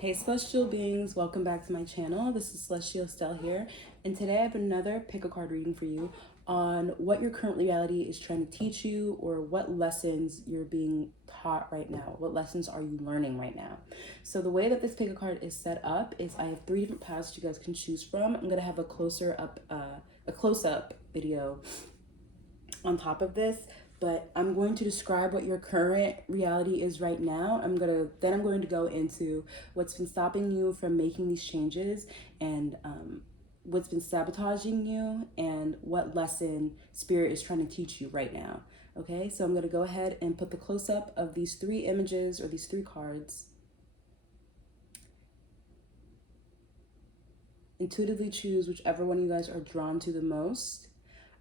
Hey Celestial Beings, welcome back to my channel. This is Celestial Stell here, and today I have another pick a card reading for you on what your current reality is trying to teach you, or what lessons you're being taught right now. What lessons are you learning right now? So the way that this pick a card is set up is I have 3 different paths you guys can choose from. I'm gonna have a close-up video on top of this, but I'm going to describe what your current reality is right now. I'm going to go into what's been stopping you from making these changes, and what's been sabotaging you, and what lesson Spirit is trying to teach you right now. Okay, so I'm going to go ahead and put the close-up of these 3 images, or these 3 cards. Intuitively choose whichever one you guys are drawn to the most.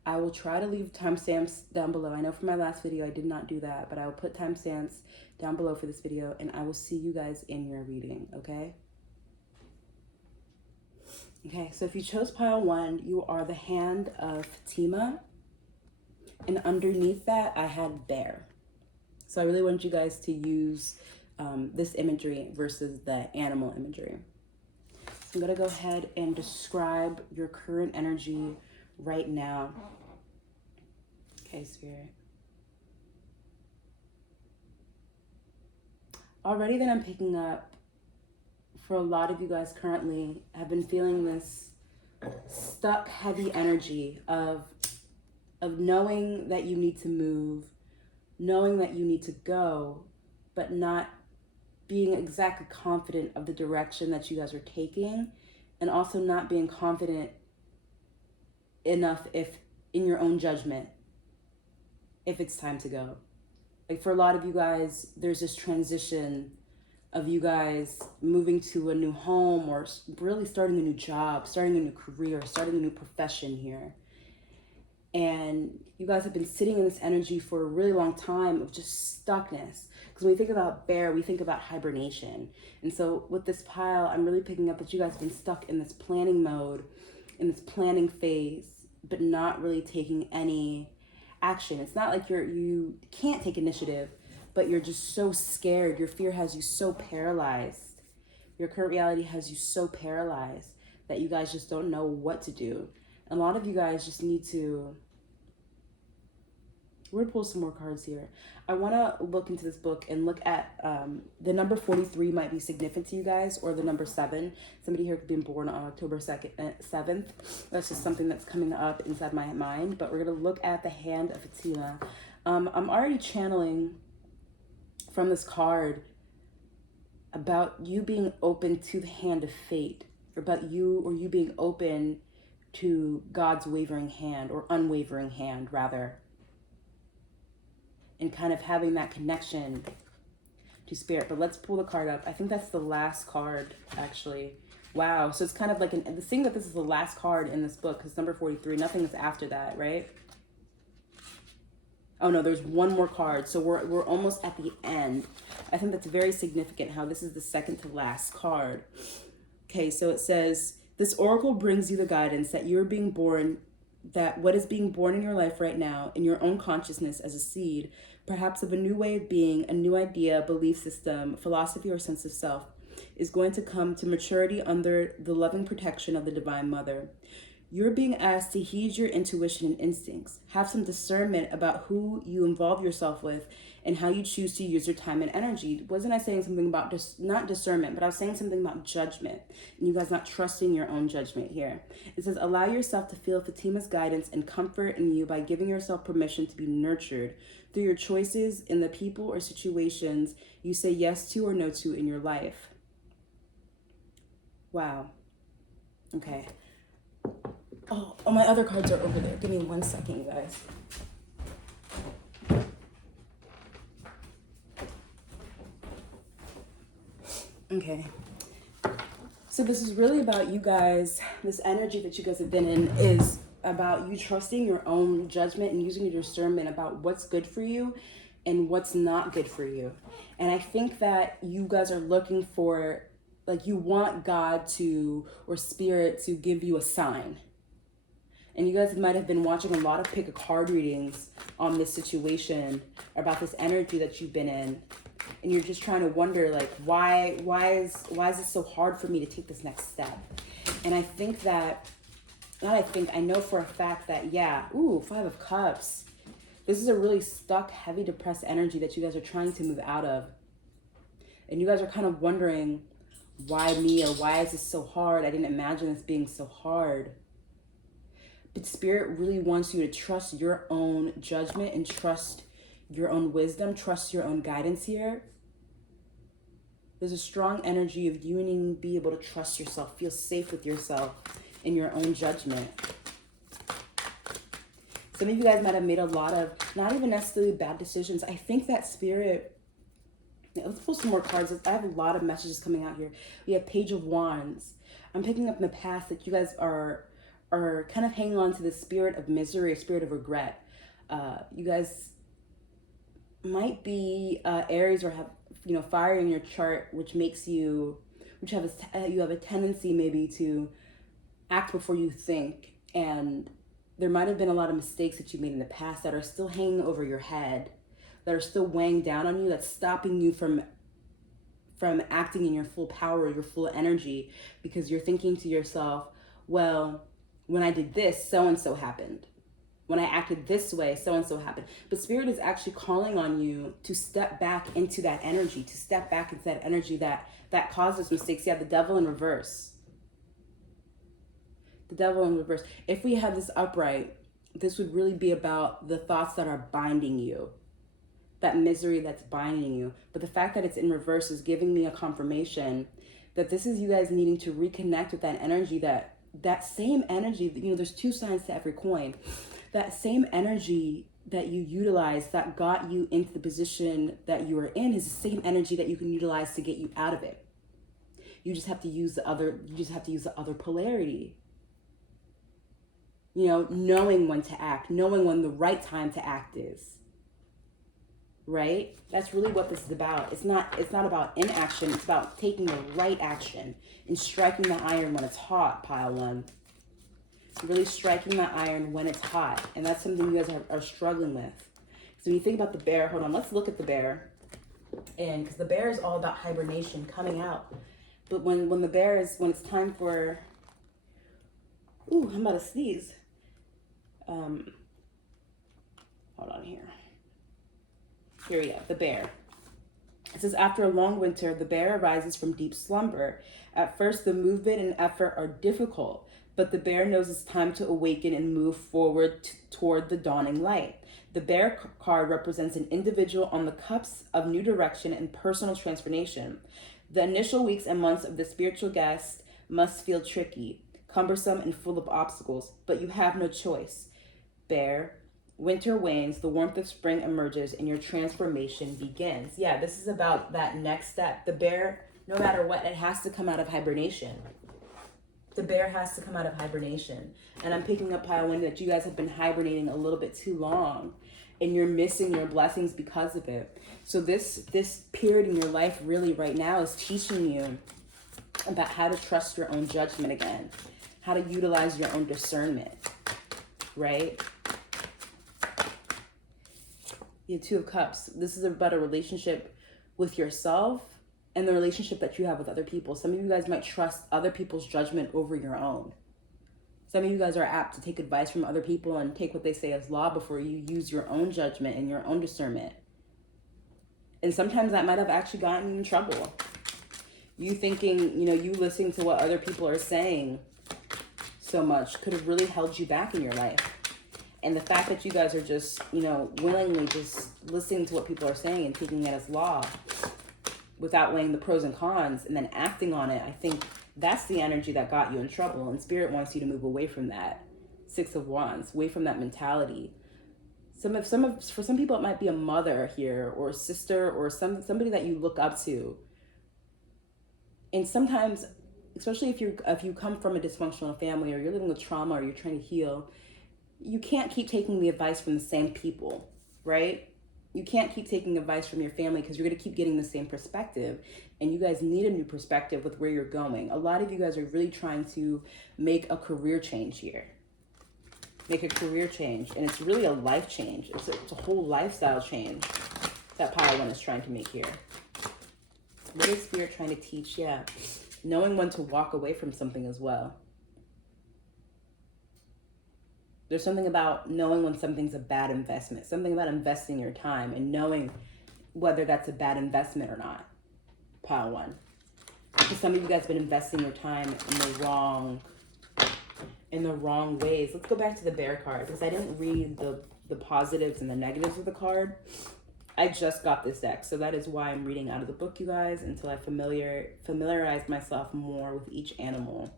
I will try to leave timestamps down below. I know from my last video I did not do that, but I will put timestamps down below for this video, and I will see you guys in your reading, okay? Okay, so if you chose pile 1, you are the hand of Fatima, and underneath that I had bear. So I really want you guys to use this imagery versus the animal imagery. So I'm gonna go ahead and describe your current energy right now. Okay, Spirit. Already that I'm picking up, for a lot of you guys currently have been feeling this stuck, heavy energy of knowing that you need to move, knowing that you need to go, but not being exactly confident of the direction that you guys are taking, and also not being confident enough in your own judgment if it's time to go. Like, for a lot of you guys, there's this transition of you guys moving to a new home, or really starting a new job, starting a new career, starting a new profession here. And you guys have been sitting in this energy for a really long time of just stuckness. Because when we think about bear, we think about hibernation. And so with this pile, I'm really picking up that you guys have been stuck in this planning mode, in this planning phase, but not really taking any action. It's not like you can't take initiative, but you're just so scared. Your fear has you so paralyzed. Your current reality has you so paralyzed that you guys just don't know what to do. A lot of you guys just need to... We're gonna pull some more cards here. I want to look into this book and look at the number 43 might be significant to you guys, or the number 7. Somebody here could be born on October 7th. That's just something that's coming up inside my mind. But we're gonna look at the hand of Fatima. I'm already channeling from this card about you being open to the hand of fate, or about you being open to God's wavering hand, or unwavering hand rather, and kind of having that connection to Spirit. But let's pull the card up. I think that's the last card, actually. Wow. So it's kind of like the thing that this is the last card in this book, because number 43, nothing is after that, right? Oh no, there's one more card. So we're almost at the end. I think that's very significant how this is the second to last card. Okay, so it says, this oracle brings you the guidance that you're being born, that what is being born in your life right now, in your own consciousness as a seed, perhaps of a new way of being, a new idea, belief system, philosophy, or sense of self, is going to come to maturity under the loving protection of the Divine Mother. You're being asked to heed your intuition and instincts. Have some discernment about who you involve yourself with and how you choose to use your time and energy. Wasn't I saying something about not discernment, but I was saying something about judgment, and you guys not trusting your own judgment here. It says, allow yourself to feel Fatima's guidance and comfort in you by giving yourself permission to be nurtured through your choices in the people or situations you say yes to or no to in your life. Wow. Okay. Oh, my other cards are over there. Give me 1 second, you guys. Okay. So this is really about you guys. This energy that you guys have been in is about you trusting your own judgment and using your discernment about what's good for you and what's not good for you. And I think that you guys are looking for, like, you want God to, or Spirit to give you a sign. And you guys might have been watching a lot of pick a card readings on this situation, about this energy that you've been in. and you're just trying to wonder, like, why is it so hard for me to take this next step? And I think that, I know for a fact that, yeah, ooh, 5 of Cups. This is a really stuck, heavy, depressed energy that you guys are trying to move out of. And you guys are kind of wondering, why me, or why is this so hard? I didn't imagine this being so hard. But Spirit really wants you to trust your own judgment and trust your own wisdom, trust your own guidance here. There's a strong energy of you needing to be able to trust yourself, feel safe with yourself in your own judgment. Some of you guys might have made a lot of, not even necessarily bad decisions. I think that Spirit, let's pull some more cards. I have a lot of messages coming out here. We have Page of Wands. I'm picking up in the past that you guys are kind of hanging on to the spirit of misery, a spirit of regret. You guys might be Aries or have, fire in your chart, which makes you have a tendency maybe to act before you think, and there might have been a lot of mistakes that you made in the past that are still hanging over your head, that are still weighing down on you, that's stopping you from acting in your full power, your full energy, because you're thinking to yourself, well, when I did this, so-and-so happened. When I acted this way, so-and-so happened. But Spirit is actually calling on you to step back into that energy, to step back into that energy that causes mistakes. Yeah, the Devil in reverse. The Devil in reverse. If we had this upright, this would really be about the thoughts that are binding you, that misery that's binding you. But the fact that it's in reverse is giving me a confirmation that this is you guys needing to reconnect with that energy, that same energy, there's 2 sides to every coin. That same energy that you utilize that got you into the position that you are in is the same energy that you can utilize to get you out of it. You just have to use the other polarity. Knowing when to act, knowing when the right time to act is. Right? That's really what this is about. It's not about inaction. It's about taking the right action and striking the iron when it's hot, pile 1. Really striking the iron when it's hot. And that's something you guys are struggling with. So when you think about the bear, hold on, let's look at the bear. And because the bear is all about hibernation, coming out. But when it's time for, ooh, I'm about to sneeze. Hold on here. Here we go, the bear. It says, after a long winter, the bear arises from deep slumber. At first, the movement and effort are difficult, but the bear knows it's time to awaken and move forward toward the dawning light. The bear card represents an individual on the cups of new direction and personal transformation. The initial weeks and months of the spiritual guest must feel tricky, cumbersome, and full of obstacles, but you have no choice. Bear, winter wanes, the warmth of spring emerges, and your transformation begins. Yeah, this is about that next step. The bear, no matter what, it has to come out of hibernation. The bear has to come out of hibernation. And I'm picking up, pile 1, that you guys have been hibernating a little bit too long, and you're missing your blessings because of it. So this period in your life really right now is teaching you about how to trust your own judgment again, how to utilize your own discernment, right? The 2 of Cups. This is about a relationship with yourself and the relationship that you have with other people. Some of you guys might trust other people's judgment over your own. Some of you guys are apt to take advice from other people and take what they say as law before you use your own judgment and your own discernment. And sometimes that might have actually gotten you in trouble. You thinking, you listening to what other people are saying so much could have really held you back in your life. And the fact that you guys are just, willingly just listening to what people are saying and taking it as law without weighing the pros and cons and then acting on it, I think that's the energy that got you in trouble. And Spirit wants you to move away from that. 6 of Wands, away from that mentality. For some people, it might be a mother here or a sister or somebody that you look up to. And sometimes, especially if you come from a dysfunctional family or you're living with trauma or you're trying to heal, you can't keep taking the advice from the same people, right? You can't keep taking advice from your family because you're going to keep getting the same perspective. And you guys need a new perspective with where you're going. A lot of you guys are really trying to make a career change here. Make a career change. And it's really a life change. It's a whole lifestyle change. that pile one is trying to make here? What is Spirit trying to teach? Yeah. Knowing when to walk away from something as well. There's something about knowing when something's a bad investment. Something about investing your time and knowing whether that's a bad investment or not. Pile one. Because some of you guys have been investing your time in the wrong ways. Let's go back to the Bear card, because I didn't read the positives and the negatives of the card. I just got this deck, so that is why I'm reading out of the book, you guys, until I familiarize myself more with each animal.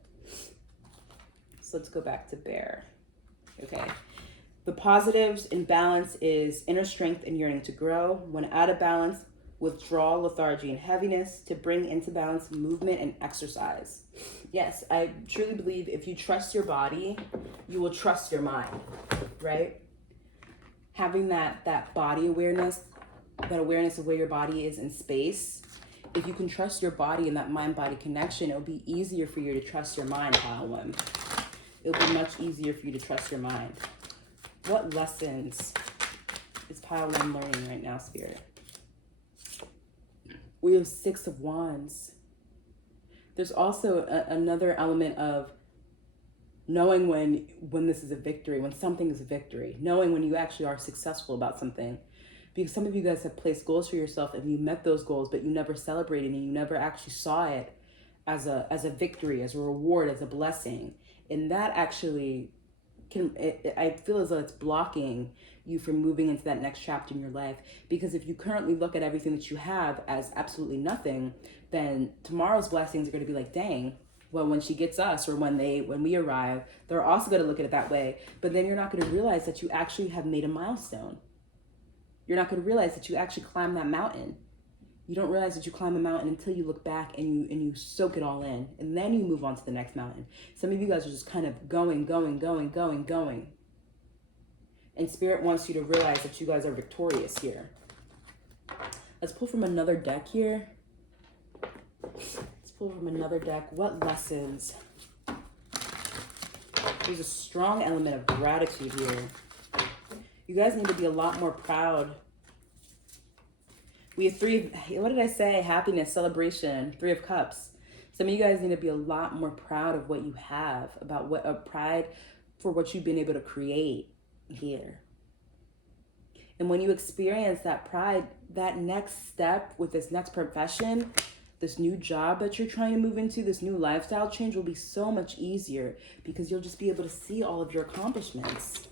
So let's go back to Bear. Okay. The positives in balance is inner strength and yearning to grow. When out of balance, withdrawal, lethargy, and heaviness. To bring into balance, movement and exercise. Yes, I truly believe if you trust your body, you will trust your mind, right? Having that body awareness, that awareness of where your body is in space. If you can trust your body and that mind-body connection, it'll be easier for you to trust your mind, pile one. It'll be much easier for you to trust your mind. What lessons is pile one learning right now, Spirit? We have 6 of Wands. There's also another element of knowing when this is a victory, when something is a victory, knowing when you actually are successful about something. Because some of you guys have placed goals for yourself and you met those goals, but you never celebrated and you never actually saw it as a victory, as a reward, as a blessing. And that actually I feel as though it's blocking you from moving into that next chapter in your life. Because if you currently look at everything that you have as absolutely nothing, then tomorrow's blessings are going to be like, dang, well, when she gets us, or when we arrive, they're also going to look at it that way. But then you're not going to realize that you actually have made a milestone. You're not going to realize that you actually climbed that mountain. You don't realize that you climb a mountain until you look back and you soak it all in. And then you move on to the next mountain. Some of you guys are just kind of going. And Spirit wants you to realize that you guys are victorious here. Let's pull from another deck here. What lessons? There's a strong element of gratitude here. You guys need to be a lot more proud. We have 3, what did I say? Happiness, celebration, 3 of Cups. Some of you guys need to be a lot more proud of what you have, about what pride for what you've been able to create here. And when you experience that pride, that next step with this next profession, this new job that you're trying to move into, this new lifestyle change will be so much easier because you'll just be able to see all of your accomplishments.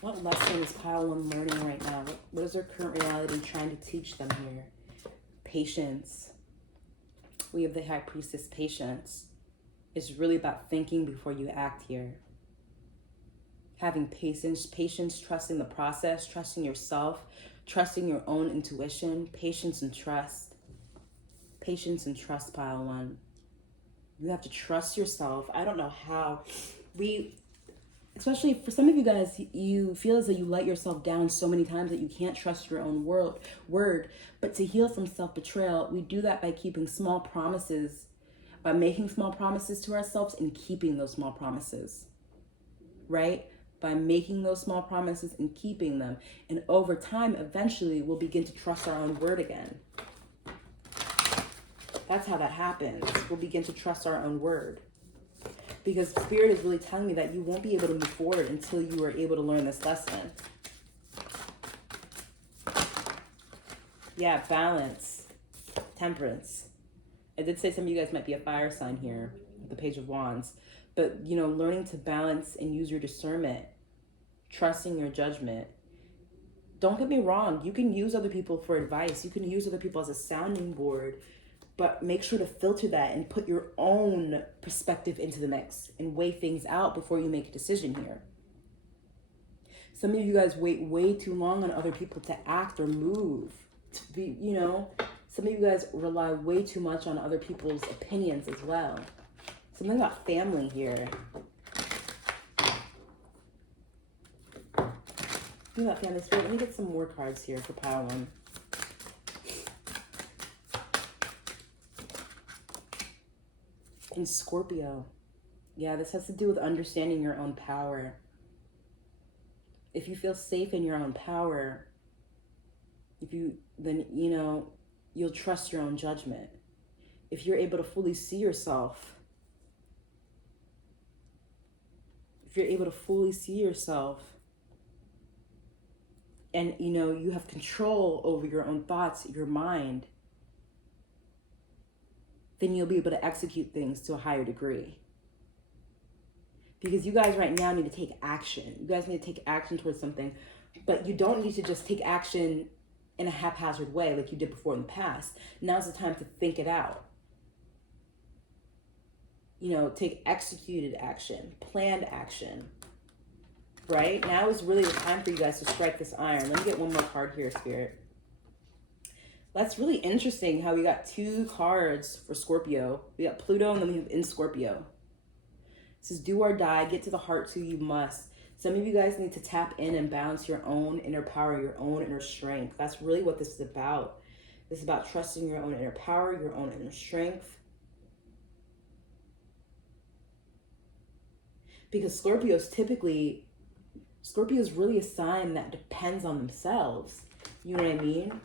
What lesson is pile one learning right now? What is their current reality trying to teach them here? Patience. We have the High Priestess, patience. It's really about thinking before you act here. Having patience, trusting the process, trusting yourself, trusting your own intuition, patience and trust. Patience and trust, pile one. You have to trust yourself. I don't know how. Especially for some of you guys, you feel as though you let yourself down so many times that you can't trust your own word. But to heal from self-betrayal, we do that by keeping small promises, by making small promises to ourselves and keeping those small promises, right? By making those small promises and keeping them. And over time, eventually, we'll begin to trust our own word again. That's how that happens. We'll begin to trust our own word. Because Spirit is really telling me that you won't be able to move forward until you are able to learn this lesson. Yeah, balance, temperance. I did say some of you guys might be a fire sign here, with the Page of Wands. But, learning to balance and use your discernment, trusting your judgment. Don't get me wrong. You can use other people for advice. You can use other people as a sounding board. But make sure to filter that and put your own perspective into the mix and weigh things out before you make a decision here. Some of you guys wait way too long on other people to act or move. To be, some of you guys rely way too much on other people's opinions as well. Something about family here. Something about family. Spirit. Let me get some more cards here for pile one. In Scorpio. Yeah, this has to do with understanding your own power. If you feel safe in your own power, then, you'll trust your own judgment. If you're able to fully see yourself, and, you have control over your own thoughts, your mind, then you'll be able to execute things to a higher degree. Because you guys right now need to take action. You guys need to take action towards something, but you don't need to just take action in a haphazard way like you did before in the past. Now's the time to think it out. Take executed action, planned action. Right? Now is really the time for you guys to strike this iron. Let me get one more card here, Spirit. That's really interesting how we got 2 cards for Scorpio. We got Pluto and then we have in Scorpio. It says, do or die, get to the heart too, you must. Some of you guys need to tap in and balance your own inner power, your own inner strength. That's really what this is about. This is about trusting your own inner power, your own inner strength. Because Scorpio is really a sign that depends on themselves. You know what I mean?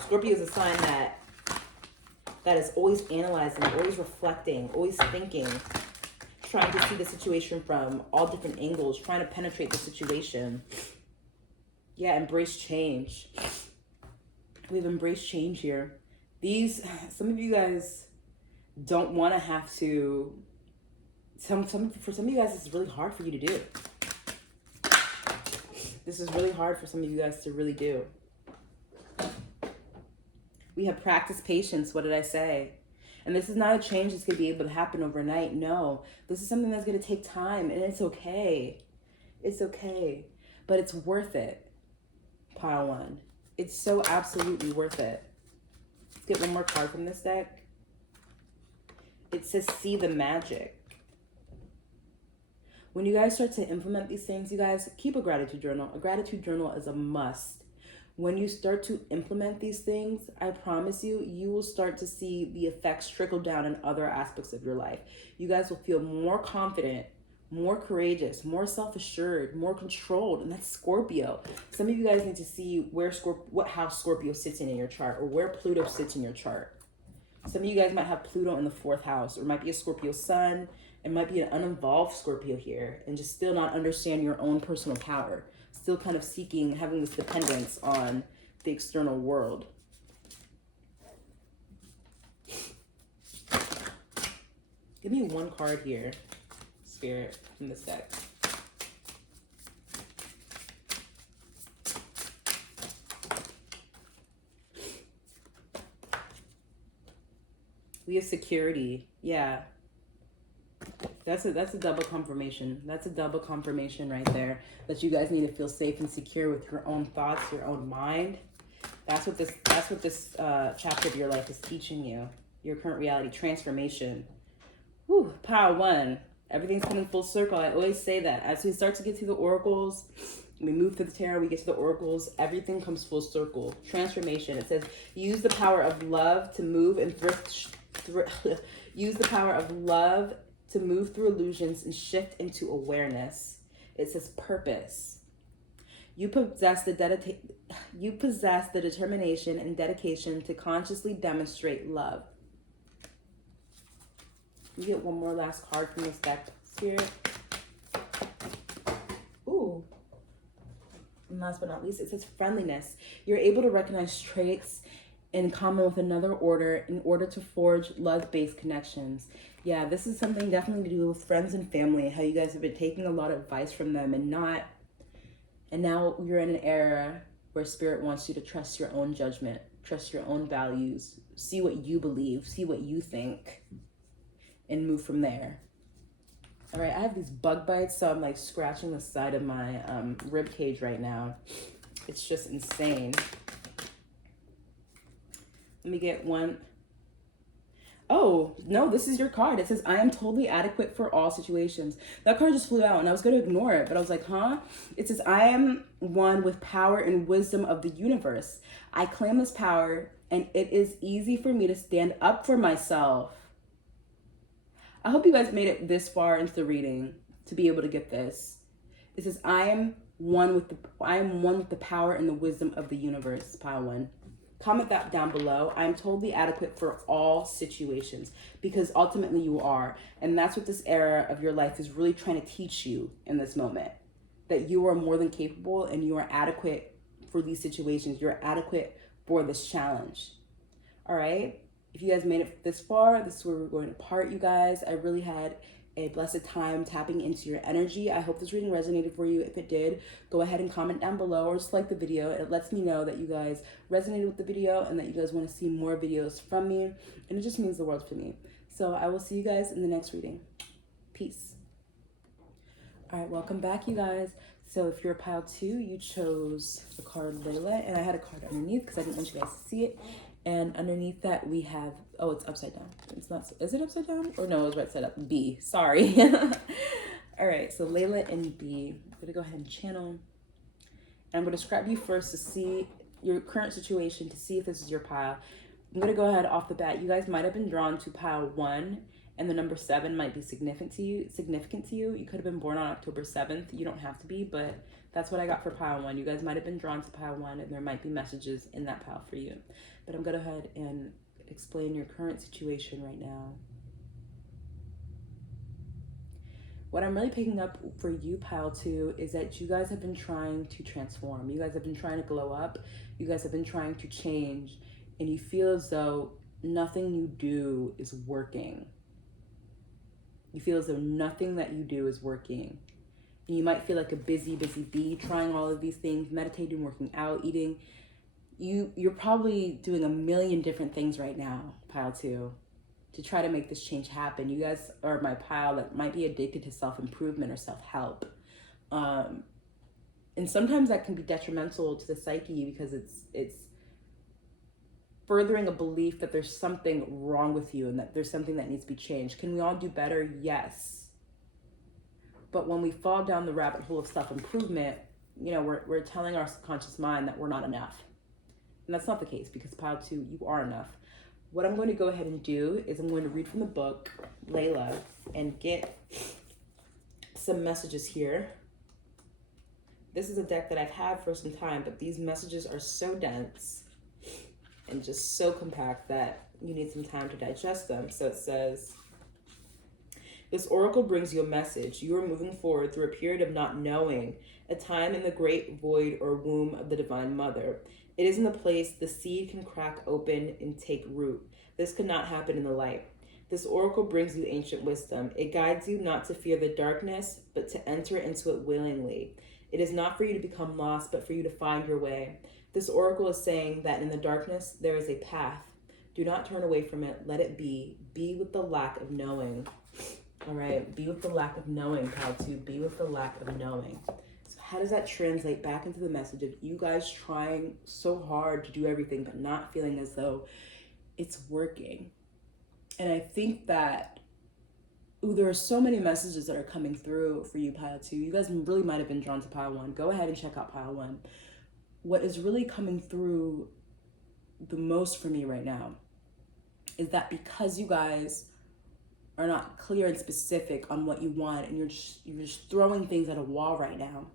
Scorpio is a sign that is always analyzing, always reflecting, always thinking, trying to see the situation from all different angles, trying to penetrate the situation. Yeah, embrace change. We've embraced change here. Some of you guys don't want to have to, for some of you guys, this is really hard for you to do. This is really hard for some of you guys to really do. We have practiced patience. What did I say? And this is not a change that's going to be able to happen overnight. No, this is something that's going to take time, and it's okay. It's okay, but it's worth it. Pile 1. It's so absolutely worth it. Let's get one more card from this deck. It says, see the magic. When you guys start to implement these things, you guys, keep a gratitude journal. A gratitude journal is a must. When you start to implement these things, I promise you, you will start to see the effects trickle down in other aspects of your life. You guys will feel more confident, more courageous, more self-assured, more controlled, and that's Scorpio. Some of you guys need to see what house Scorpio sits in your chart, or where Pluto sits in your chart. Some of you guys might have Pluto in the 4th house, or it might be a Scorpio sun. It might be an uninvolved Scorpio here, and just still not understand your own personal power. Still kind of having this dependence on the external world. Give me one card here, Spirit, from this deck. We have security. Yeah. That's a double confirmation. That's a double confirmation right there. That you guys need to feel safe and secure with your own thoughts, your own mind. That's what this chapter of your life is teaching you. Your current reality transformation. Whew, Power 1. Everything's coming full circle. I always say that. As we start to get to the oracles, we move through the tarot, we get to the oracles, everything comes full circle. Transformation. It says, use the power of love to move and use the power of love to move through illusions and shift into awareness. It says purpose. You possess the determination and dedication to consciously demonstrate love. You get one more last card from this deck, Spirit. Ooh. And last but not least, it says friendliness. You're able to recognize traits in common with another order in order to forge love-based connections. Yeah, this is something definitely to do with friends and family, how you guys have been taking a lot of advice from them and now you're in an era where Spirit wants you to trust your own judgment, trust your own values, see what you believe, see what you think, and move from there. All right, I have these bug bites, so I'm like scratching the side of my rib cage right now. It's just insane. Let me get one. Oh, no, this is your card. It says, I am totally adequate for all situations. That card just flew out and I was going to ignore it, but I was like, huh? It says, I am one with power and wisdom of the universe. I claim this power and it is easy for me to stand up for myself. I hope you guys made it this far into the reading to be able to get this. It says, I am I am one with the power and the wisdom of the universe, pile 1. Comment that down below. I'm totally adequate for all situations, because ultimately you are. And that's what this era of your life is really trying to teach you in this moment. That you are more than capable and you are adequate for these situations. You're adequate for this challenge. All right? If you guys made it this far, this is where we're going to part, you guys. I really had a blessed time tapping into your energy. I hope this reading resonated for you. If it did, go ahead and comment down below or just like the video. It lets me know that you guys resonated with the video and that you guys want to see more videos from me. And it just means the world to me. So I will see you guys in the next reading. Peace. All right, welcome back, you guys. So if you're a pile 2, you chose the card Layla, and I had a card underneath because I didn't want you guys to see it. And underneath that we have, oh, it's upside down. It's not, is it upside down? Or no, it was right side up. B, sorry. All right, so Layla and B. I'm gonna go ahead and channel. And I'm gonna describe you first to see your current situation, to see if this is your pile. I'm gonna go ahead off the bat. You guys might have been drawn to pile 1, and the number 7 might be significant to you. You could have been born on October 7th. You don't have to be, but that's what I got for pile 1. You guys might have been drawn to pile 1, and there might be messages in that pile for you. But I'm going to go ahead and explain your current situation right now. What I'm really picking up for you, pile 2, is that you guys have been trying to transform. You guys have been trying to glow up. You guys have been trying to change. And you feel as though nothing you do is working. You feel as though nothing that you do is working. And you might feel like a busy bee trying all of these things, meditating, working out, eating. You're probably doing a million different things right now, pile 2, to try to make this change happen. You guys are my pile that might be addicted to self-improvement or self-help. And sometimes that can be detrimental to the psyche because it's furthering a belief that there's something wrong with you and that there's something that needs to be changed. Can we all do better? Yes. But when we fall down the rabbit hole of self-improvement, you know, we're telling our subconscious mind that we're not enough. And that's not the case, because pile 2, you are enough. What I'm going to go ahead and do is I'm going to read from the book, Layla, and get some messages here. This is a deck that I've had for some time, but these messages are so dense and just so compact that you need some time to digest them. So it says, this oracle brings you a message. You are moving forward through a period of not knowing, a time in the great void or womb of the Divine Mother. It is in the place the seed can crack open and take root. This could not happen in the light. This oracle brings you ancient wisdom. It guides you not to fear the darkness, but to enter into it willingly. It is not for you to become lost, but for you to find your way. This oracle is saying that in the darkness, there is a path. Do not turn away from it. Let it be. Be with the lack of knowing. All right, be with the lack of knowing, pile 2. Be with the lack of knowing. So how does that translate back into the message of you guys trying so hard to do everything, but not feeling as though it's working? And I think that there are so many messages that are coming through for you, pile 2. You guys really might have been drawn to pile 1. Go ahead and check out pile 1. What is really coming through the most for me right now is that because you guys are not clear and specific on what you want, and you're just throwing things at a wall right now,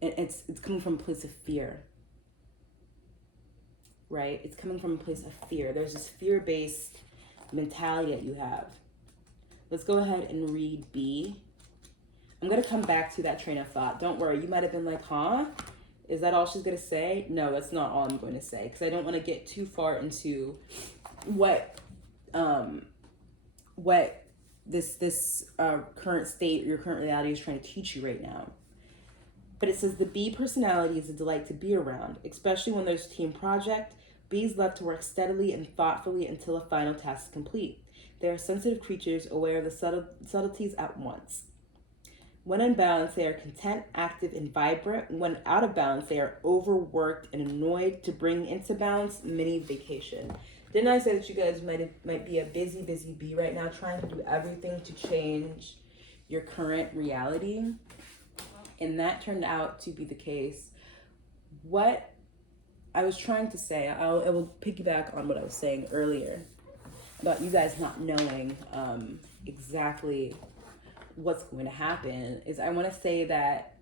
and it's coming from a place of fear, right? It's coming from a place of fear. There's this fear-based mentality that you have. Let's go ahead and read B. I'm going to come back to that train of thought. Don't worry. You might have been like, huh? Is that all she's going to say? No, that's not all I'm going to say, because I don't want to get too far into what this current state or your current reality is trying to teach you right now. But it says the B personality is a delight to be around, especially when there's a team project. Bees love to work steadily and thoughtfully until a final task is complete. They are sensitive creatures, aware of the subtleties at once. When in balance, they are content, active, and vibrant. When out of balance, they are overworked and annoyed. To bring into balance, mini vacation. Didn't I say that you guys might be a busy bee right now, trying to do everything to change your current reality? And that turned out to be the case. What I was trying to say, it will piggyback on what I was saying earlier about you guys not knowing exactly what's going to happen, is I want to say that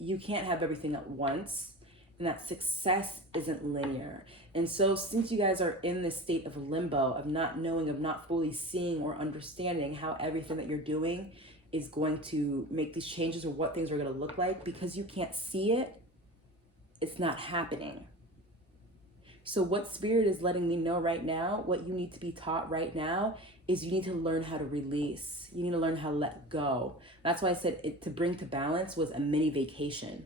you can't have everything at once, and that success isn't linear. And so since you guys are in this state of limbo, of not knowing, of not fully seeing or understanding how everything that you're doing is going to make these changes or what things are going to look like, because you can't see it, it's not happening. So what Spirit is letting me know right now, what you need to be taught right now, is you need to learn how to release. You need to learn how to let go. That's why I said it, to bring to balance was a mini vacation.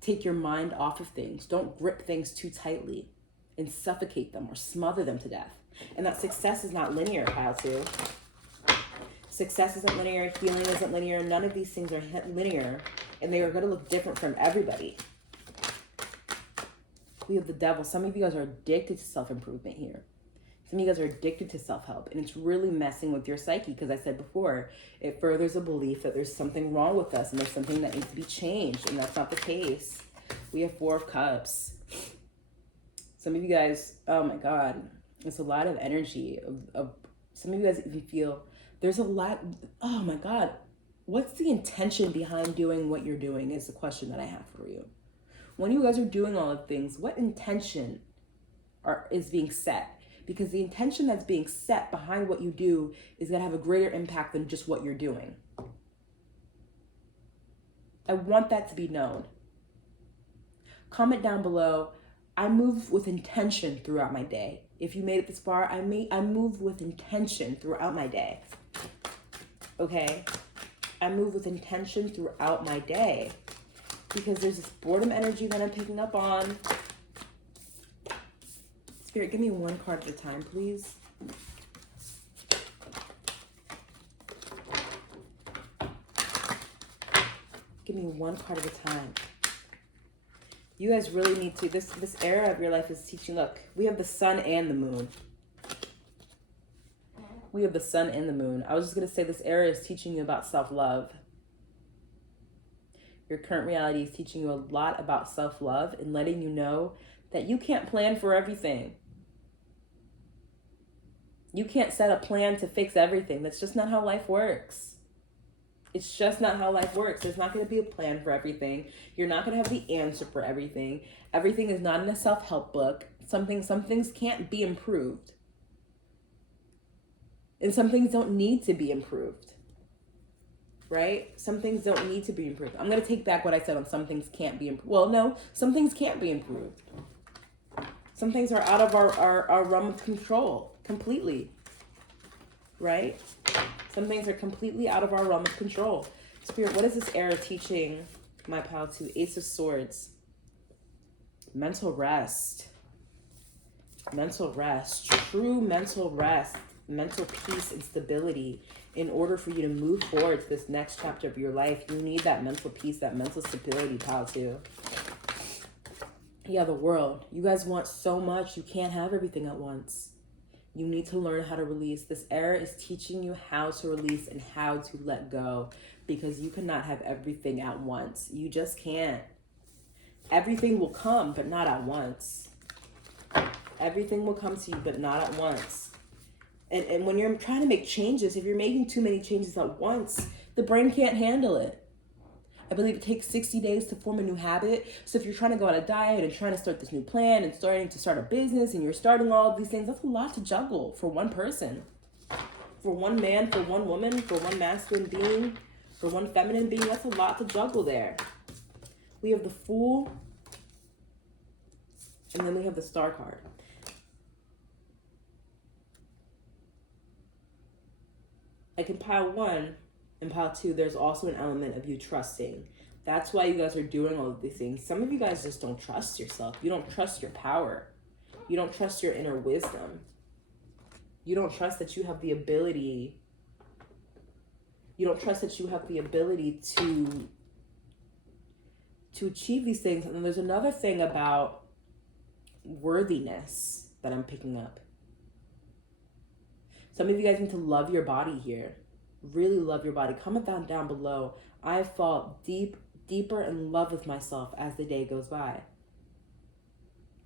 Take your mind off of things. Don't grip things too tightly and suffocate them or smother them to death. And that success is not linear, Pile 2. Success isn't linear. Healing isn't linear. None of these things are linear. And they are going to look different from everybody. We have the devil. Some of you guys are addicted to self-improvement here. Some of you guys are addicted to self-help. And it's really messing with your psyche, because I said before, it furthers a belief that there's something wrong with us and there's something that needs to be changed. And that's not the case. We have 4 of Cups. Some of you guys, oh my God, it's a lot of energy. Of some of you guys even feel there's a lot, oh my God, what's the intention behind doing what you're doing is the question that I have for you. When you guys are doing all of things, what intention is being set? Because the intention that's being set behind what you do is going to have a greater impact than just what you're doing. I want that to be known. Comment down below, I move with intention throughout my day. If you made it this far, I move with intention throughout my day. Okay? I move with intention throughout my day. Because there's this boredom energy that I'm picking up on. Spirit, give me 1 card at a time, please. Give me 1 card at a time. You guys really need to, this era of your life is teaching, look, we have the sun and the moon. We have the sun and the moon. I was just going to say this era is teaching you about self-love. Your current reality is teaching you a lot about self-love and letting you know that you can't plan for everything. You can't set a plan to fix everything. That's just not how life works. It's just not how life works. There's not going to be a plan for everything. You're not going to have the answer for everything. Everything is not in a self-help book. Some things can't be improved. And some things don't need to be improved. Right? Some things don't need to be improved. I'm going to take back what I said on some things can't be improved. Well, no, some things can't be improved. Some things are out of our realm of control completely. Right? Some things are completely out of our realm of control. Spirit, what is this era teaching my Pile 2? Ace of Swords. Mental rest. Mental rest. True mental rest. Mental peace and stability. In order for you to move forward to this next chapter of your life, you need that mental peace, that mental stability, Pile 2. Yeah, the world. You guys want so much. You can't have everything at once. You need to learn how to release. This era is teaching you how to release and how to let go, because you cannot have everything at once. You just can't. Everything will come, but not at once. Everything will come to you, but not at once. And when you're trying to make changes, if you're making too many changes at once, the brain can't handle it. I believe it takes 60 days to form a new habit. So if you're trying to go on a diet and trying to start this new plan and starting to start a business and you're starting all of these things, that's a lot to juggle for one person. For one man, for one woman, for one masculine being, for one feminine being, that's a lot to juggle there. We have the Fool, and then we have the Star card. Like in Pile 1 and Pile 2, there's also an element of you trusting. That's why you guys are doing all of these things. Some of you guys just don't trust yourself. You don't trust your power. You don't trust your inner wisdom. You don't trust that you have the ability. You don't trust that you have the ability to achieve these things. And then there's another thing about worthiness that I'm picking up. Some of you guys need to love your body here. Really love your body. Comment down below. I fall deeper in love with myself as the day goes by.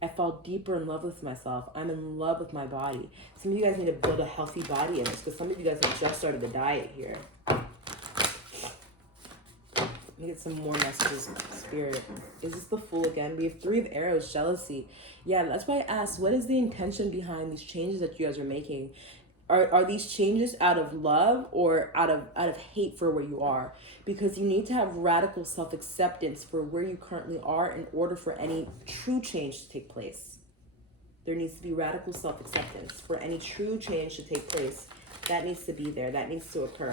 I fall deeper in love with myself. I'm in love with my body. Some of you guys need to build a healthy body image, because some of you guys have just started the diet here. Let me get some more messages. Spirit. Is this the Fool again? We have 3 of Arrows, jealousy. Yeah, that's why I asked, what is the intention behind these changes that you guys are making? Are these changes out of love or out of hate for where you are? Because you need to have radical self-acceptance for where you currently are in order for any true change to take place. There needs to be radical self-acceptance for any true change to take place. That needs to be there. That needs to occur.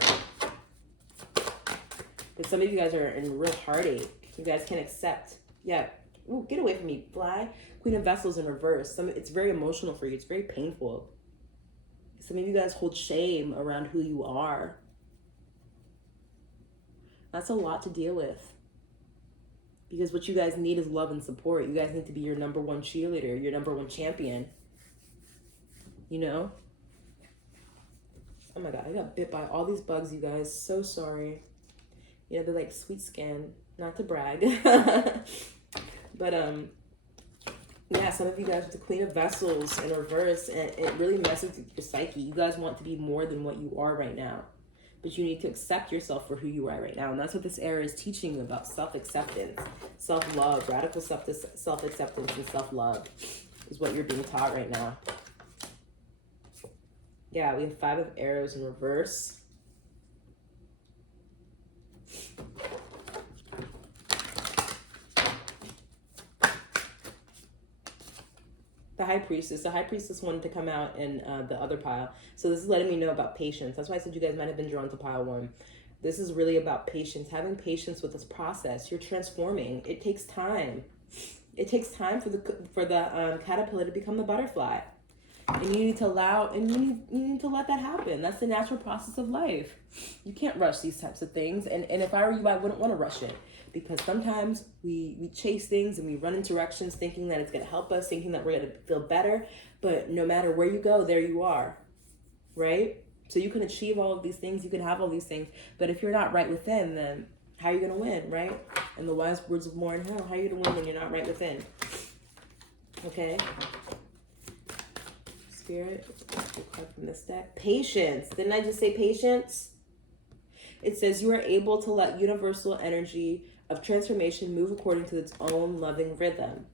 But some of you guys are in real heartache. You guys can't accept. Yeah. Ooh, get away from me, fly. Queen of Vessels in reverse. It's very emotional for you. It's very painful. Some of you guys hold shame around who you are. That's a lot to deal with. Because what you guys need is love and support. You guys need to be your number 1 cheerleader, your number 1 champion. You know? Oh my God, I got bit by all these bugs, you guys. So sorry. You know, they're like sweet skin. Not to brag. But, yeah, some of you guys with the Queen of Vessels in reverse, and it really messes with your psyche. You guys want to be more than what you are right now. But you need to accept yourself for who you are right now. And that's what this era is teaching you about. Self-acceptance, self-love, radical self-acceptance and self-love is what you're being taught right now. Yeah, we have 5 of Arrows in reverse. The High Priestess. The High Priestess wanted to come out in the other pile. So this is letting me know about patience. That's why I said you guys might have been drawn to pile 1. This is really about patience. Having patience with this process. You're transforming. It takes time. It takes time for the caterpillar to become the butterfly. And you need to allow, and you need to let that happen. That's the natural process of life. You can't rush these types of things. And if I were you, I wouldn't want to rush it. Because sometimes we chase things and we run in directions thinking that it's going to help us, thinking that we're going to feel better. But no matter where you go, there you are, right? So you can achieve all of these things. You can have all these things. But if you're not right within, then how are you going to win, right? In the wise words of Lauryn Hill, how are you going to win when you're not right within? Okay? Spirit, from this deck. Patience. Didn't I just say patience? It says you are able to let universal energy of transformation move according to its own loving rhythm.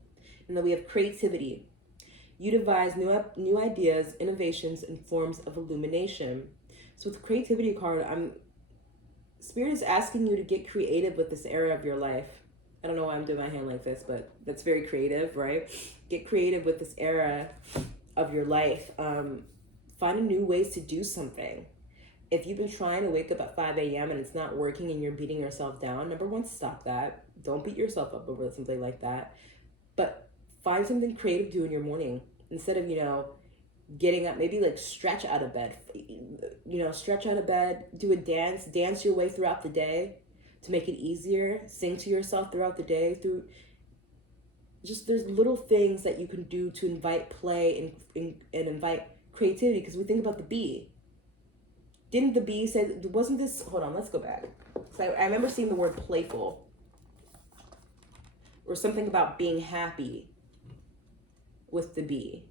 And then we have creativity. You devise new ideas, innovations, and forms of illumination. So with the creativity card, Spirit is asking you to get creative with this era of your life. I don't know why I'm doing my hand like this, but that's very creative, right? Get creative with this era of your life. Find new ways to do something. If you've been trying to wake up at 5 a.m. and it's not working and you're beating yourself down, number 1, stop that. Don't beat yourself up over something like that. But find something creative to do in your morning. Instead of, getting up, maybe like stretch out of bed. Stretch out of bed, do a dance your way throughout the day to make it easier. Sing to yourself throughout the day. There's little things that you can do to invite play and invite creativity, because we think about the bee. Didn't the bee say, wasn't this, hold on, let's go back. So I remember seeing the word playful or something about being happy with the bee.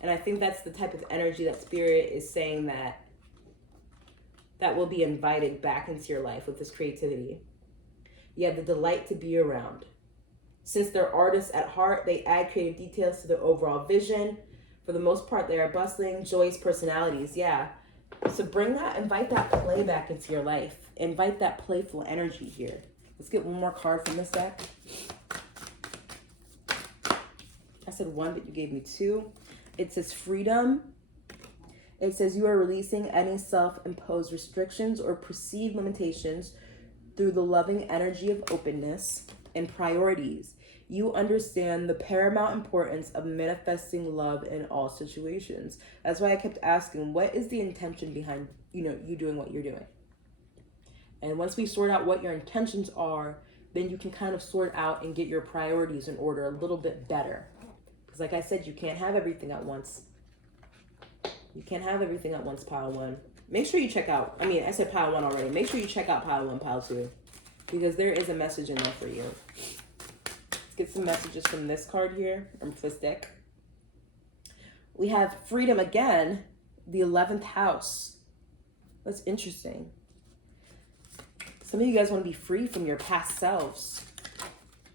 And I think that's the type of energy that Spirit is saying that will be invited back into your life with this creativity. You have the delight to be around. Since they're artists at heart, they add creative details to their overall vision. For the most part, they are bustling, joyous personalities. Yeah. So invite that play back into your life. Invite that playful energy here. Let's get one more card from this deck. I said 1, but you gave me 2. It says freedom. It says you are releasing any self-imposed restrictions or perceived limitations through the loving energy of openness and priorities. You understand the paramount importance of manifesting love in all situations. That's why I kept asking, what is the intention behind, you doing what you're doing? And once we sort out what your intentions are, then you can kind of sort out and get your priorities in order a little bit better. Because like I said, you can't have everything at once. You can't have everything at once, pile 1. Make sure you check out, I said pile 1 already. Make sure you check out pile 1, pile 2. Because there is a message in there for you. Get some messages from this card here, from this deck. We have freedom again, the 11th house. That's interesting. Some of you guys want to be free from your past selves.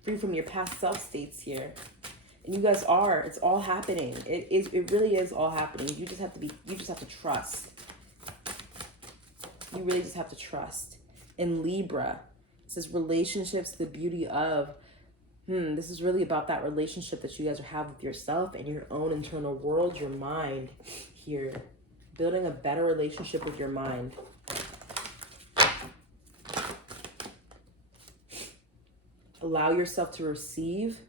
Free from your past self states here. And you guys are. It's all happening. It really is all happening. You just have to trust. You really just have to trust. In Libra, it says relationships, the beauty of. This is really about that relationship that you guys have with yourself and your own internal world, your mind here. Building a better relationship with your mind. Allow yourself to receive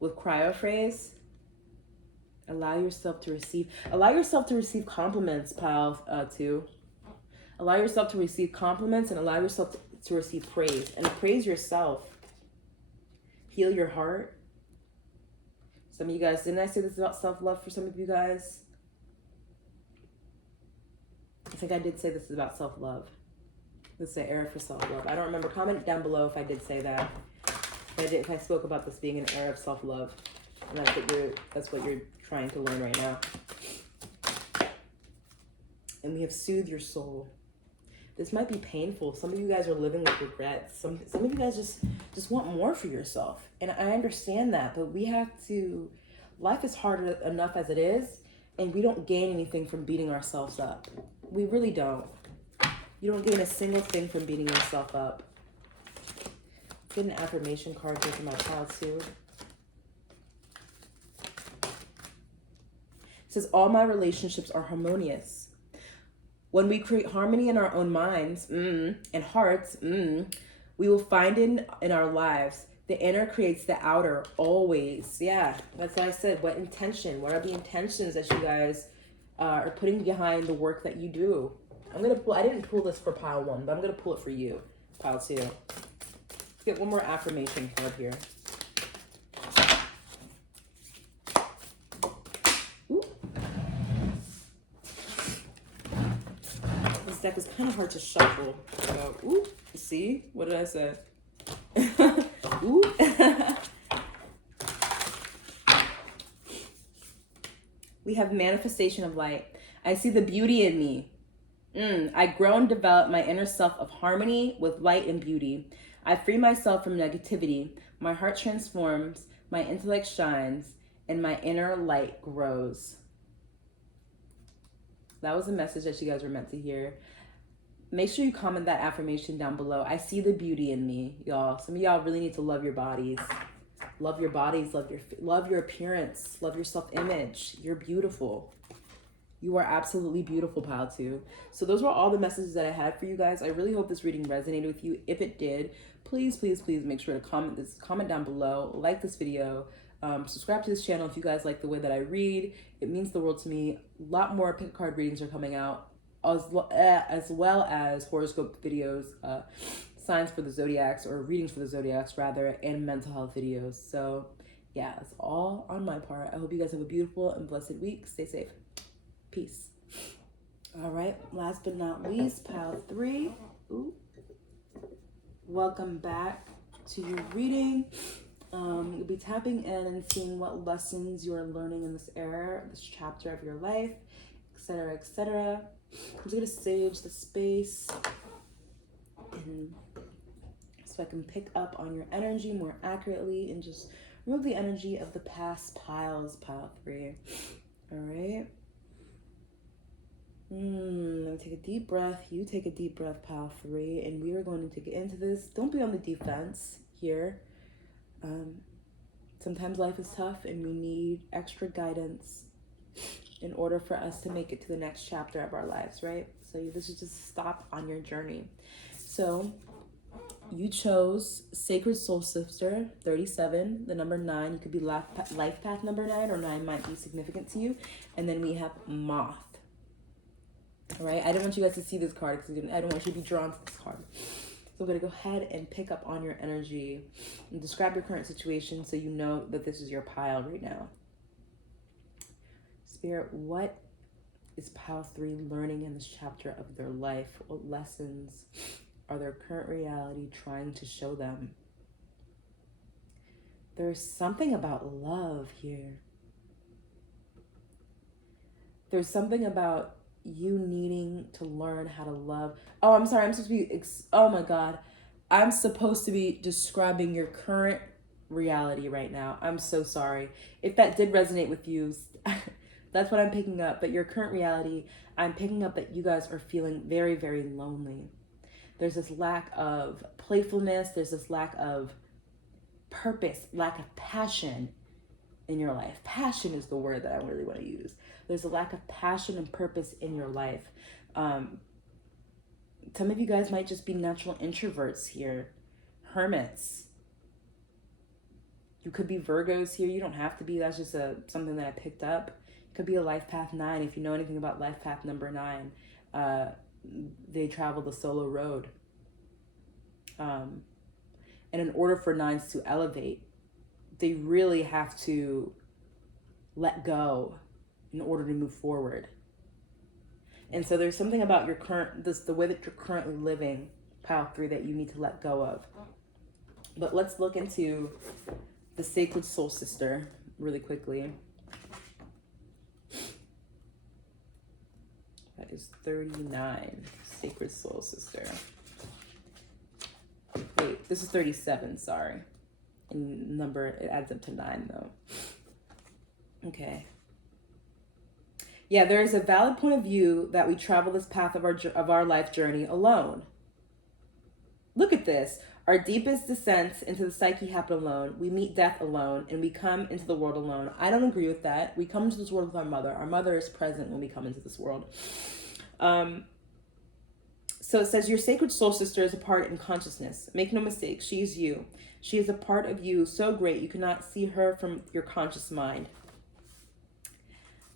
with cryophrase. Allow yourself to receive. Allow yourself to receive compliments, pile 2. Allow yourself to receive compliments and allow yourself to receive praise. And praise yourself. Heal your heart. Some of you guys, didn't I say this is about self-love for some of you guys? I think I did say this is about self-love. This is an era for self-love. I don't remember. Comment down below if I did say that. If I spoke about this being an era of self-love. And that's what you're trying to learn right now. And we have soothed your soul. This might be painful. Some of you guys are living with regrets. Some of you guys just want more for yourself. And I understand that, but we have to, life is hard enough as it is, and we don't gain anything from beating ourselves up. We really don't. You don't gain a single thing from beating yourself up. Get an affirmation card here for my child too. It says, all my relationships are harmonious. When we create harmony in our own minds and hearts, we will find in our lives. The inner creates the outer always. Yeah, that's what I said. What intention? What are the intentions that you guys are putting behind the work that you do? I didn't pull this for pile 1, but I'm going to pull it for you, pile 2. Let's get one more affirmation card here. This deck is kind of hard to shuffle. So, see? What did I say? Ooh. We have manifestation of light. I see the beauty in me. I grow and develop my inner self of harmony with light and beauty. I free myself from negativity. My heart transforms, my intellect shines, and my inner light grows. That was a message that you guys were meant to hear. Make sure you comment that affirmation down below. I see the beauty in me, y'all. Some of y'all really need to love your bodies. Love your bodies, love your appearance, love your self-image. You're beautiful. You are absolutely beautiful, pile 2. So those were all the messages that I had for you guys. I really hope this reading resonated with you. If it did, please, please, please make sure to comment down below, like this video, subscribe to this channel if you guys like the way that I read. It means the world to me. A lot more pick card readings are coming out, as well as horoscope videos, signs for the zodiacs, or readings for the zodiacs rather, and mental health videos. So yeah, that's all on my part. I hope you guys have a beautiful and blessed week. Stay safe. Peace. All right, last but not least, pile 3. Welcome back to your reading. You'll be tapping in and seeing what lessons you are learning in this era, this chapter of your life, etc., etc. I'm just gonna sage the space so I can pick up on your energy more accurately and just remove the energy of the past piles, pile 3. All right. Let me take a deep breath. You take a deep breath, pile 3, and we are going to get into this. Don't be on the defense here. Sometimes life is tough and we need extra guidance in order for us to make it to the next chapter of our lives, right? So this is just a stop on your journey. So you chose Sacred Soul Sister 37, the number 9. You could be life path number 9, or 9 might be significant to you. And then we have Moth. All right, I didn't want you guys to see this card because I don't want you to be drawn to this card. So I'm going to go ahead and pick up on your energy and describe your current situation so you know that this is your pile right now. Spirit, what is pile 3 learning in this chapter of their life? What lessons are their current reality trying to show them? There's something about love here. There's something about you needing to learn how to love. Oh, I'm sorry. I'm supposed to be. Oh my God. I'm supposed to be describing your current reality right now. I'm so sorry. If that did resonate with you, that's what I'm picking up. But your current reality, I'm picking up that you guys are feeling very, very lonely. There's this lack of playfulness. There's this lack of purpose, lack of passion in your life. Passion is the word that I really want to use. There's a lack of passion and purpose in your life. Some of you guys might just be natural introverts here, hermits. You could be Virgos here. You don't have to be. That's just something that I picked up. It could be a life path 9. If you know anything about life path number 9, they travel the solo road. And in order for 9s to elevate, they really have to let go in order to move forward. And so there's something about your the way that you're currently living, pile 3, that you need to let go of. But let's look into the Sacred Soul Sister really quickly. That is 39, Sacred Soul Sister. Wait, this is 37, sorry. In number, it adds up to 9 though. Okay. Yeah, there is a valid point of view that we travel this path of our life journey alone. Look at this. Our deepest descents into the psyche happen alone. We meet death alone, and we come into the world alone. I don't agree with that. We come into this world with our mother. Our mother is present when we come into this world. So it says, your sacred soul sister is a part in consciousness. Make no mistake, she is you. She is a part of you so great you cannot see her from your conscious mind.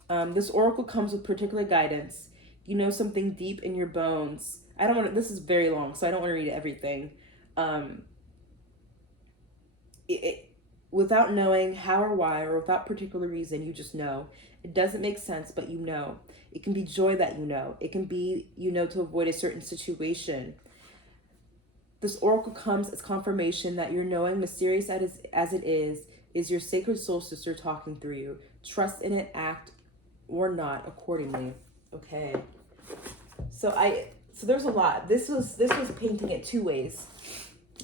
This oracle comes with particular guidance. You know something deep in your bones. This is very long, so I don't want to read everything. Without knowing how or why, or without particular reason, you just know. It doesn't make sense, but you know. It can be joy that you know. It can be, to avoid a certain situation. This oracle comes as confirmation that your knowing, mysterious as it is your sacred soul sister talking through you. Trust in it, act or not accordingly. Okay. So there's a lot. This was painting it 2 ways.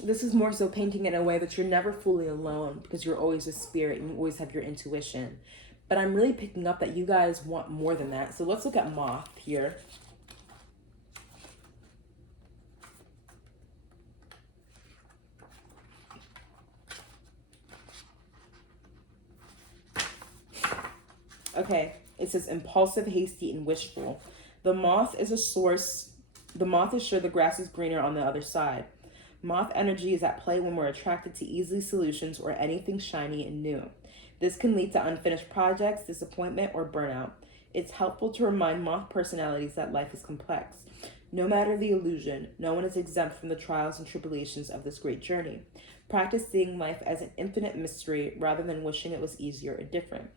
This is more so painting it in a way that you're never fully alone because you're always a spirit and you always have your intuition. But I'm really picking up that you guys want more than that. So let's look at Moth here. Okay, it says impulsive, hasty, and wishful. The moth is sure the grass is greener on the other side. Moth energy is at play when we're attracted to easy solutions or anything shiny and new. This can lead to unfinished projects, disappointment, or burnout. It's helpful to remind moth personalities that life is complex. No matter the illusion, no one is exempt from the trials and tribulations of this great journey. Practice seeing life as an infinite mystery rather than wishing it was easier or different.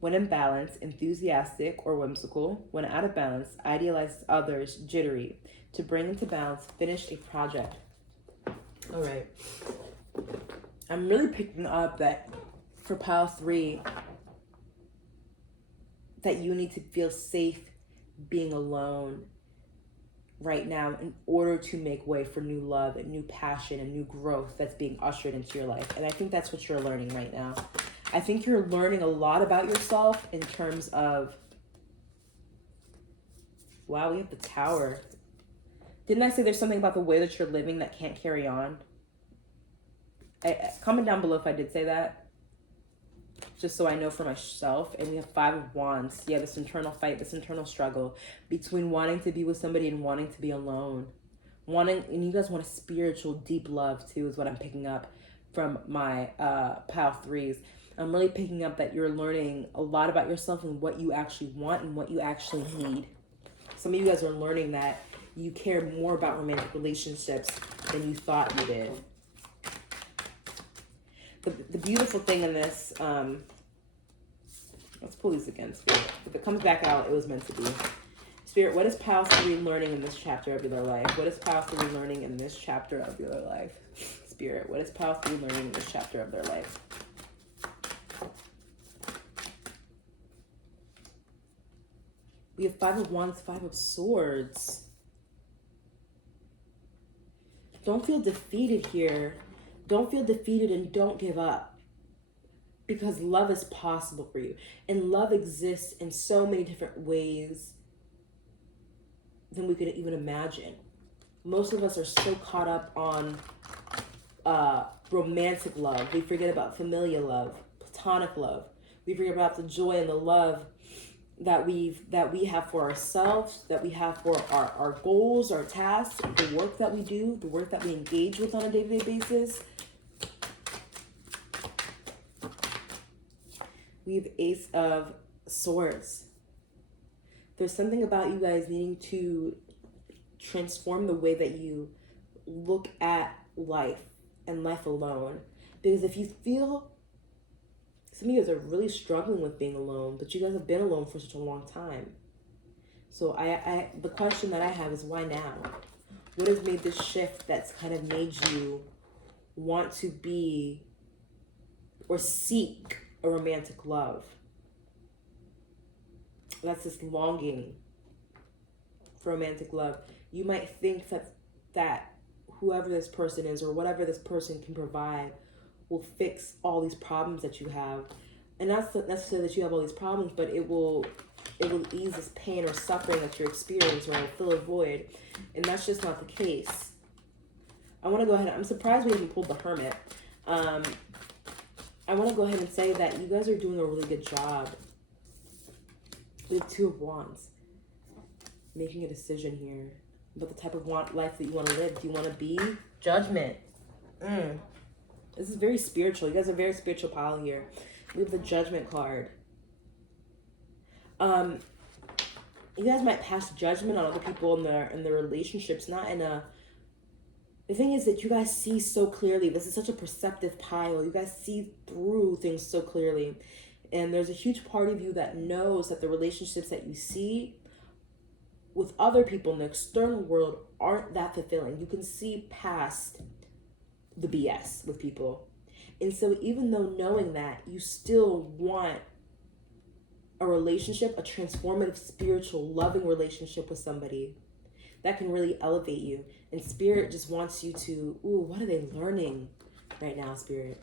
When in balance, enthusiastic or whimsical. When out of balance, idealize others, jittery. To bring into balance, finish a project. All right. I'm really picking up that for pile 3, that you need to feel safe being alone right now in order to make way for new love and new passion and new growth that's being ushered into your life. And I think that's what you're learning right now. I think you're learning a lot about yourself in terms of, wow, we have the Tower. Didn't I say there's something about the way that you're living that can't carry on? Comment down below if I did say that, just so I know for myself. And we have 5 of Wands. Yeah, this internal fight, this internal struggle between wanting to be with somebody and wanting to be alone. And you guys want a spiritual, deep love too, is what I'm picking up from my pile 3s. I'm really picking up that you're learning a lot about yourself and what you actually want and what you actually need. Some of you guys are learning that you care more about romantic relationships than you thought you did. The beautiful thing in this, let's pull these again, Spirit. If it comes back out, it was meant to be. Spirit, what is pile 3 learning in this chapter of your life? What is pile 3 learning in this chapter of your life? Spirit, what is pile 3 learning in this chapter of their life? We have Five of Wands, Five of Swords. Don't feel defeated here. Don't feel defeated and don't give up. Because love is possible for you. And love exists in so many different ways than we could even imagine. Most of us are so caught up on romantic love. We forget about familial love, platonic love. We forget about the joy and the love that we have for ourselves, that we have for our goals, our tasks, the work that we do, the work that we engage with on a day-to-day basis. We have Ace of Swords. There's something about you guys needing to transform the way that you look at life and life alone. Because if you feel, some of you guys are really struggling with being alone, but you guys have been alone for such a long time. So the question that I have is, why now? What has made this shift that's kind of made you want to be or seek a romantic love? That's this longing for romantic love. You might think that whoever this person is or whatever this person can provide will fix all these problems that you have. And not necessarily that you have all these problems, but it will ease this pain or suffering that you're experiencing, or it'll fill a void. And that's just not the case. I want to go ahead. I'm surprised we haven't pulled the Hermit. I want to go ahead and say that you guys are doing a really good job with Two of Wands. Making a decision here about the type of life that you want to live. Do you want to be Judgment? This is very spiritual. You guys are very spiritual pile here. We have the Judgment card. You guys might pass judgment on other people in their relationships, not in a... The thing is that you guys see so clearly. This is such a perceptive pile. You guys see through things so clearly. And there's a huge part of you that knows that the relationships that you see with other people in the external world aren't that fulfilling. You can see past the BS with people. And so even though knowing that, you still want a relationship, a transformative, spiritual, loving relationship with somebody that can really elevate you. And Spirit just wants you to, what are they learning right now, Spirit?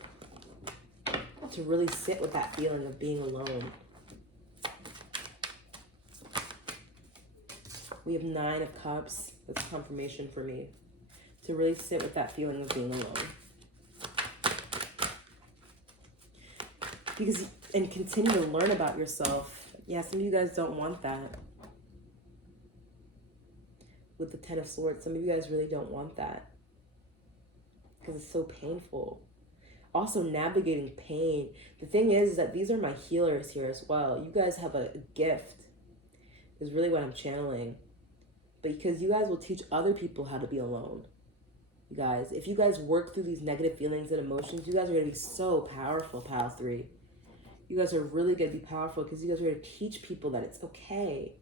To really sit with that feeling of being alone. We have Nine of Cups. That's confirmation for me. To really sit with that feeling of being alone. Because, and continue to learn about yourself. Yeah, some of you guys don't want that. With the Ten of Swords, some of you guys really don't want that. Because it's so painful. Also, navigating pain. The thing is that these are my healers here as well. You guys have a gift. Is really what I'm channeling. Because you guys will teach other people how to be alone. You guys, if you guys work through these negative feelings and emotions, you guys are going to be so powerful, Pile 3. You guys are really going to be powerful because you guys are going to teach people that it's okay.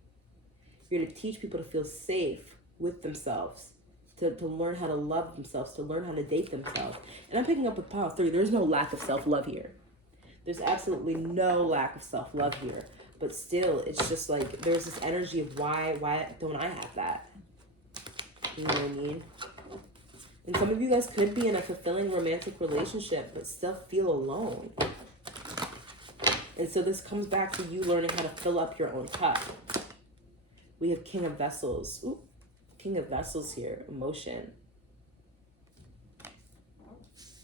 You're going to teach people to feel safe with themselves, to learn how to love themselves, to learn how to date themselves. And I'm picking up with Pile 3. There's no lack of self-love here. There's absolutely no lack of self-love here. But still, it's just like, there's this energy of why don't I have that? You know what I mean? And some of you guys could be in a fulfilling romantic relationship, but still feel alone. And so this comes back to you learning how to fill up your own cup. We have King of Vessels. Ooh, King of Vessels here, emotion.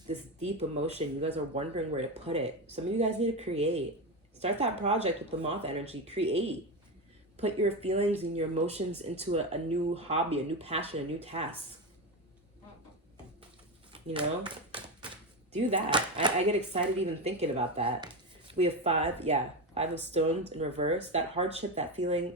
This deep emotion, you guys are wondering where to put it. Some of you guys need to create. Start that project with the Moth energy. Create. Put your feelings and your emotions into a new hobby, a new passion, a new task. You know? Do that. I get excited even thinking about that. We have Five of Stones in reverse. That hardship, that feeling,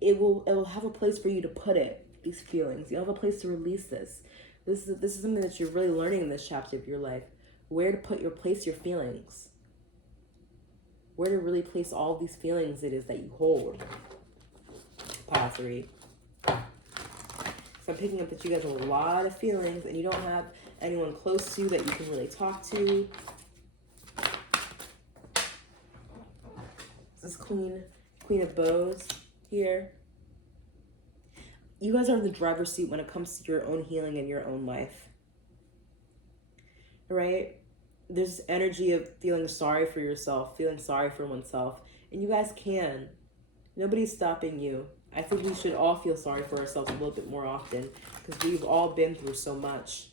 it will have a place for you to put it, these feelings. You'll have a place to release this. This is something that you're really learning in this chapter of your life. Where to place your feelings. Where to really place all these feelings it is that you hold. Pile 3. So I'm picking up that you guys have a lot of feelings and you don't have anyone close to you that you can really talk to. This is Queen Queen of Bows here. You guys are in the driver's seat when it comes to your own healing and your own life. Right? There's this energy of feeling sorry for yourself, feeling sorry for oneself. And you guys can. Nobody's stopping you. I think we should all feel sorry for ourselves a little bit more often because we've all been through so much.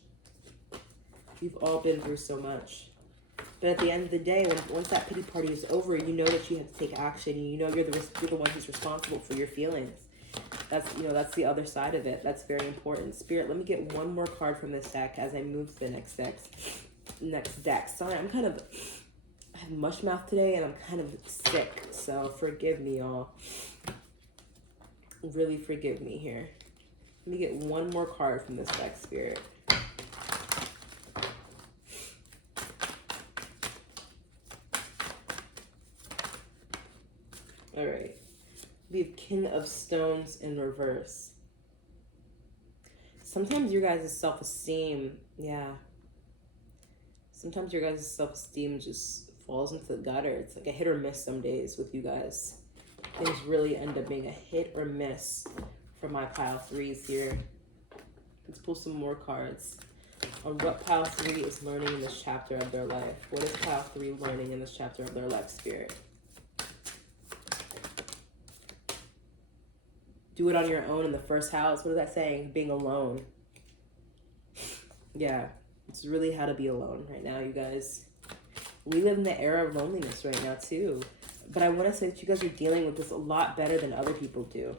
We've all been through so much. But at the end of the day, once that pity party is over, you know that you have to take action. And you know you're the one who's responsible for your feelings. That's the other side of it. That's very important. Spirit, let me get one more card from this deck as I move to the next deck. Sorry, I have mush mouth today and I'm kind of sick. So forgive me, y'all. Really forgive me here. Let me get one more card from this deck, Spirit. All right. We have King of Stones in reverse. Sometimes your guys' self-esteem, sometimes your guys' self-esteem just falls into the gutter. It's like a hit or miss some days with you guys. Things really end up being a hit or miss for my pile threes here. Let's pull some more cards on what pile 3 is learning in this chapter of their life. What is pile 3 learning in this chapter of their life, Spirit? Do it on your own in the first house. What is that saying? Being alone. Yeah, it's really how to be alone right now, you guys. We live in the era of loneliness right now, too. But I want to say that you guys are dealing with this a lot better than other people do.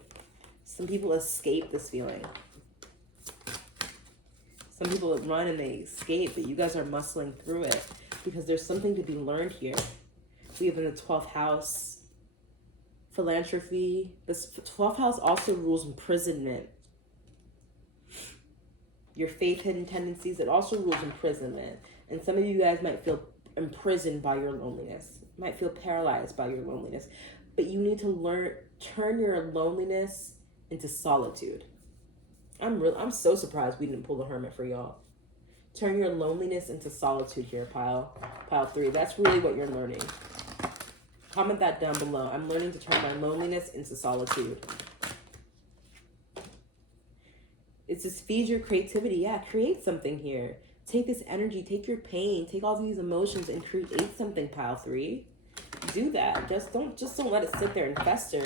Some people escape this feeling. Some people run and they escape, but you guys are muscling through it because there's something to be learned here. We have in the 12th house, philanthropy. This 12th house also rules imprisonment. Your faith hidden tendencies, it also rules imprisonment. And some of you guys might feel imprisoned by your loneliness, might feel paralyzed by your loneliness. But you need to turn your loneliness into solitude. I'm so surprised we didn't pull the Hermit for y'all. Turn your loneliness into solitude here, pile 3. That's really what you're learning. Comment that down below. I'm learning to turn my loneliness into solitude. It's just feed your creativity. Yeah, create something here. Take this energy, take your pain, take all these emotions and create something, pile 3. Do that. Just don't let it sit there and fester,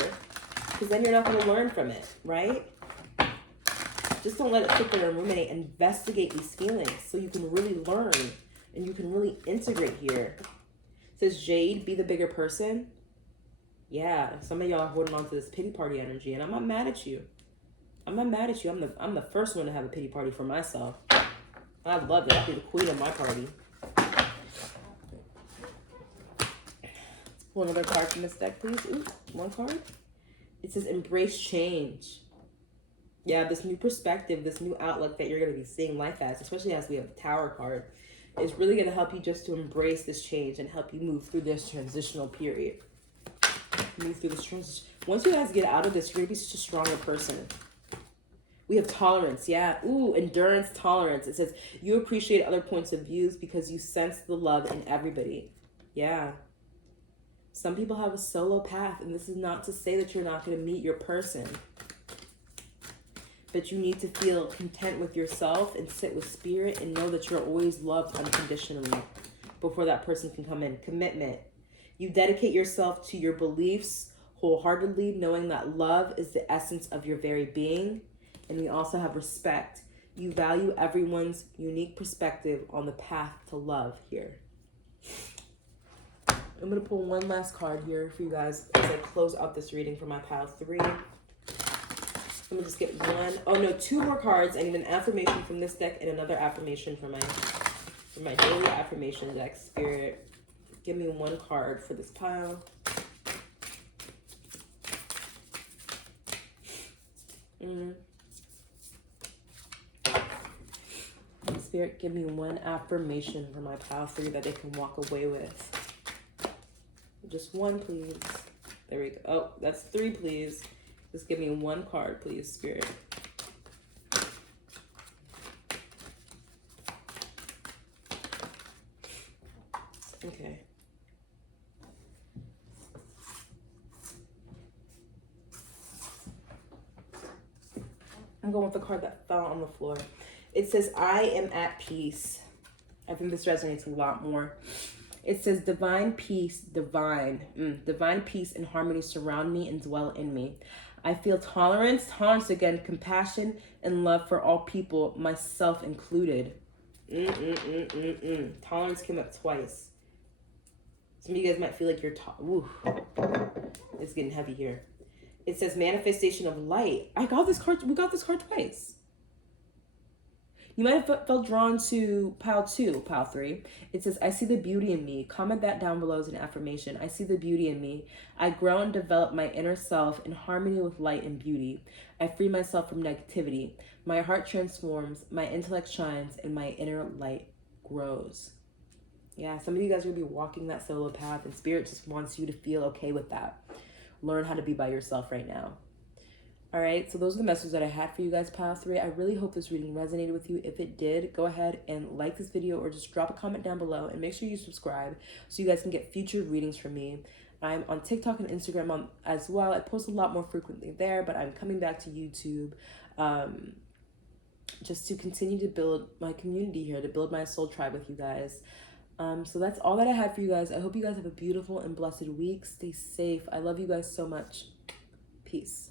because then you're not going to learn from it, right? Just don't let it sit there and ruminate. Investigate these feelings so you can really learn and you can really integrate here. It says Jade, be the bigger person. Yeah, some of y'all are holding on to this pity party energy, and I'm not mad at you. I'm not mad at you. I'm the first one to have a pity party for myself. I love it. I'll be the queen of my party. Let's pull another card from this deck, please. Ooh, one card. It says embrace change. Yeah, this new perspective, this new outlook that you're going to be seeing life as, especially as we have the Tower card, is really going to help you just to embrace this change and help you move through this transitional period. Move through this transition. Once you guys get out of this, you're going to be such a stronger person. We have tolerance, yeah. Ooh, endurance, tolerance. It says you appreciate other points of views because you sense the love in everybody. Yeah. Some people have a solo path, and this is not to say that you're not going to meet your person. But you need to feel content with yourself and sit with spirit and know that you're always loved unconditionally before that person can come in. Commitment. You dedicate yourself to your beliefs wholeheartedly, knowing that love is the essence of your very being. And we also have respect. You value everyone's unique perspective on the path to love here. I'm going to pull one last card here for you guys as I close out this reading for my pile 3. Let me just get one. Oh no, 2 more cards. I need an affirmation from this deck and another affirmation for my daily affirmation deck. Spirit, give me one card for this pile. Spirit, give me one affirmation for my pile 3 that they can walk away with. Just one, please. There we go. Oh, that's 3, please. Just give me one card, please, Spirit. Okay. I'm going with the card that fell on the floor. It says, I am at peace. I think this resonates a lot more. It says, divine peace and harmony surround me and dwell in me. I feel tolerance again, compassion and love for all people, myself included. Tolerance came up twice. Some of you guys might feel like you're, it's getting heavy here. It says manifestation of light. We got this card twice. You might have felt drawn to pile 2, pile 3. It says, I see the beauty in me. Comment that down below as an affirmation. I see the beauty in me. I grow and develop my inner self in harmony with light and beauty. I free myself from negativity. My heart transforms, my intellect shines, and my inner light grows. Yeah, some of you guys are going to be walking that solo path, and Spirit just wants you to feel okay with that. Learn how to be by yourself right now. All right, so those are the messages that I had for you guys, pile 3. I really hope this reading resonated with you. If it did, go ahead and like this video or just drop a comment down below and make sure you subscribe so you guys can get future readings from me. I'm on TikTok and Instagram as well. I post a lot more frequently there, but I'm coming back to YouTube just to continue to build my community here, to build my soul tribe with you guys. So that's all that I had for you guys. I hope you guys have a beautiful and blessed week. Stay safe. I love you guys so much. Peace.